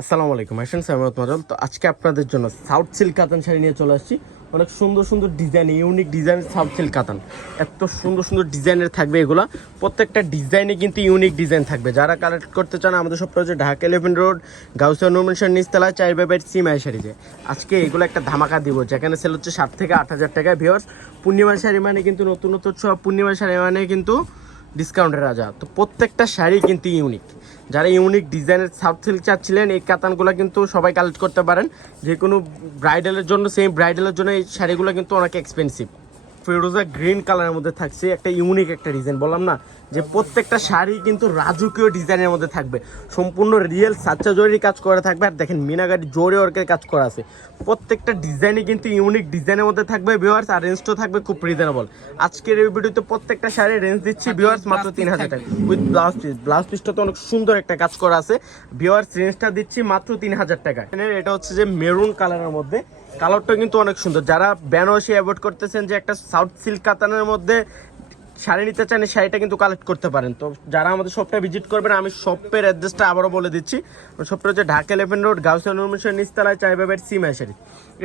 আসসালামু আলাইকুম হাসান সামিউত মাজল। তো আজকে আপনাদের জন্য সাউথ সিল্ক কাতান শাড়ি নিয়ে চলে আসছি। অনেক সুন্দর সুন্দর ডিজাইন, ইউনিক ডিজাইনের সাউথ সিল্ক কাতান। এত সুন্দর সুন্দর ডিজাইনের থাকবে এগুলা। প্রত্যেকটা ডিজাইনে কিন্তু ইউনিক ডিজাইন থাকবে। যারা কালেক্ট করতে চান আমাদের সবটা হচ্ছে ঢাকা 11 রোড, গাউসিয়া নূরমেনশন নিচতলায় 4/8 সিমাই শাড়িতে। আজকে এগুলো একটা ধামাকা দিব, যেখানে সেল হচ্ছে 7 থেকে 8,000 টাকায়। ভিউয়ার্স, পূর্ণিমা শাড়ি মানে কিন্তু নতুন নতুন সব, পূর্ণিমা শাড়ি মানে কিন্তু ডিসকাউন্টের রাজা। তো প্রত্যেকটা শাড়ি কিন্তু ইউনিক। যারা ইউনিক ডিজাইনের সাউথ সিল্ক চাচ্ছিলেন, এই কাতানগুলো কিন্তু সবাই কালেক্ট করতে পারেন। যে কোনো ব্রাইডালের জন্য, সেই ব্রাইডালের জন্য এই শাড়িগুলো কিন্তু অনেক এক্সপেন্সিভ। ফিরোজা গ্রিন কালারের মধ্যে থাকছে একটা ইউনিক একটা ডিজাইন। বললাম না যে প্রত্যেকটা শাড়ি কিন্তু রাজকীয় ডিজাইনের মধ্যে থাকবে, সম্পূর্ণ রিয়েল সাচ্চা জরি কাজ করা থাকবে। আর দেখেন মিনাগাড়ি জরি ওয়ার্কের কাজ করা আছে। প্রত্যেকটা ডিজাইনই কিন্তু ইউনিক ডিজাইনের মধ্যে থাকবে ভিউয়ার্স, আর রেঞ্জটা থাকবে খুব রিজনেবল। আজকের এই ভিডিওতে প্রত্যেকটা শাড়ির রেঞ্জ দিচ্ছি ভিউয়ার্স মাত্র 3,000 টাকা উইথ ব্লাউজ পিস। ব্লাউজ পিসটা তো অনেক সুন্দর একটা কাজ করা আছে ভিউয়ার্স। রেঞ্জটা দিচ্ছি মাত্র 3,000 টাকা। এটা হচ্ছে যে মেরুন কালারের মধ্যে, কালারটা কিন্তু অনেক সুন্দর। যারা বেনারসি অ্যাভয়েড করতেছেন, যে একটা সাউথ সিল্ক কাতানের মধ্যে শাড়ি নিতে চান, শাড়িটা কিন্তু কালেক্ট করতে পারেন। তো যারা আমাদের শপটা ভিজিট করবেন, আমি শপের অ্যাড্রেসটা আবারও বলে দিচ্ছি। শপটা হচ্ছে ঢাকা 11 রোড, গাউসিয়া নূরমেনশন নিচতলায় 4/8 সিমাই শাড়ি।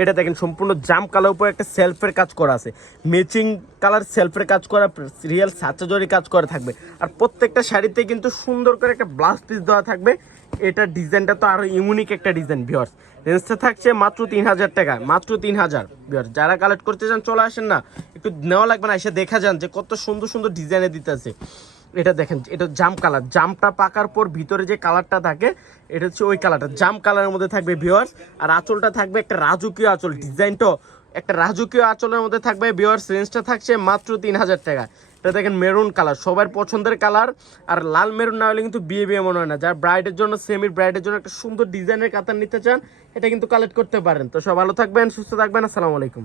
এটা দেখেন সম্পূর্ণ জাম কালার উপর একটা সেলফের কাজ করা আছে, ম্যাচিং কালার সেলফের কাজ করা, রিয়েল সাচ্চা জরি কাজ করা থাকবে। আর প্রত্যেকটা শাড়িতে কিন্তু সুন্দর করে একটা ব্লাউজ পিস দেওয়া থাকবে। এটা ডিজাইনটা তো আরো ইউনিক একটা ডিজাইন ভিউয়ার্স। রেঞ্জটা থাকছে মাত্র 3,000 টাকা, মাত্র 3,000 ভিউয়ার্স। যারা কালেক্ট করতে চান চলে আসেন না, একটু নেওয়া লাগবে না, এসে দেখা যান যে কত সুন্দর সুন্দর ডিজাইনে দিতেছে। এটা দেখেন, এটা জাম কালার, জামটা পাকার পর ভিতরে যে কালারটা থাকে এটা হচ্ছে ওই কালারটা, জাম কালারের মধ্যে থাকবে ভিউয়ার্স। আর আঁচলটা থাকবে একটা রাজকীয় আঁচল, ডিজাইনটা একটা রাজকীয় আঁচলের মধ্যে থাকবে ভিউয়ার্স। রেঞ্জটা থাকছে মাত্র 3,000 টাকা। এটা দেখেন মেরুন কালার, সবার পছন্দের কালার। আর লাল মেরুন না হলে কিন্তু বিয়ে বিয়ে মনে হয় না। যার ব্রাইডের জন্য, সেমি ব্রাইডের জন্য একটা সুন্দর ডিজাইনের কাতান নিতে চান, এটা কিন্তু কালেক্ট করতে পারেন। তো সব ভালো থাকবেন, সুস্থ থাকবেন, আসসালামু আলাইকুম।